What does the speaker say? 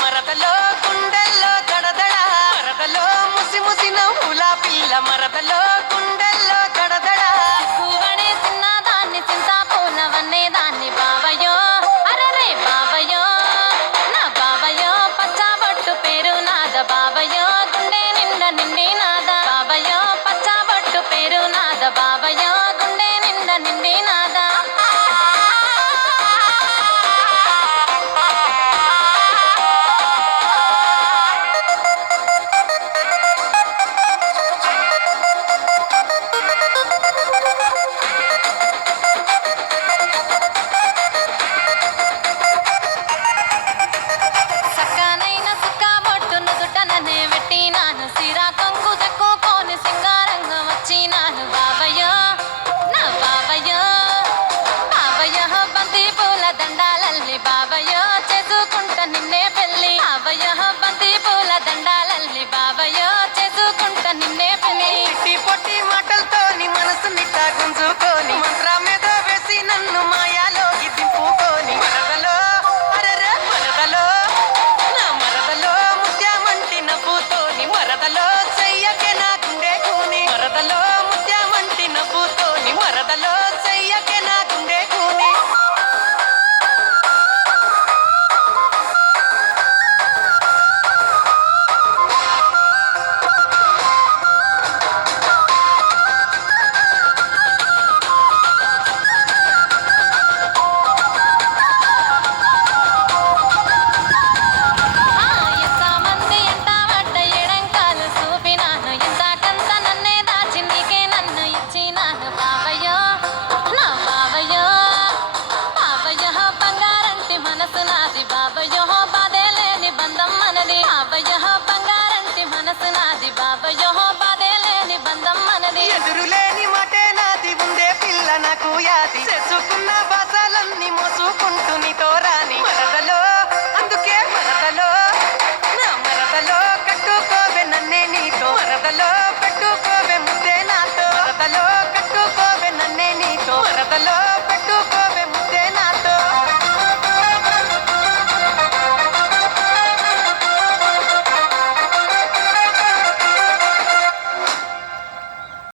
మరదలో గుండెల్లో దడదడ మరదలో ముసి ముసి నవ్వుల పిల్ల మరదలో గుండెల్లో దడదడ పువ్వనే చిన్నదాన్ని చింతాపూలవన్నే దాన్ని బావయో అరరే బావయో నా బావయో పచ్చబొట్టు పేరు నాద బావయో గుండె నిండా నిండి నాద బావయో పచ్చబొట్టు పేరు నాద బావయో గుండె నిండా నిండి నాద ఎదురులేని మాటే నాది ఉందే పిల్ల నాకు యాది చేసుకున్న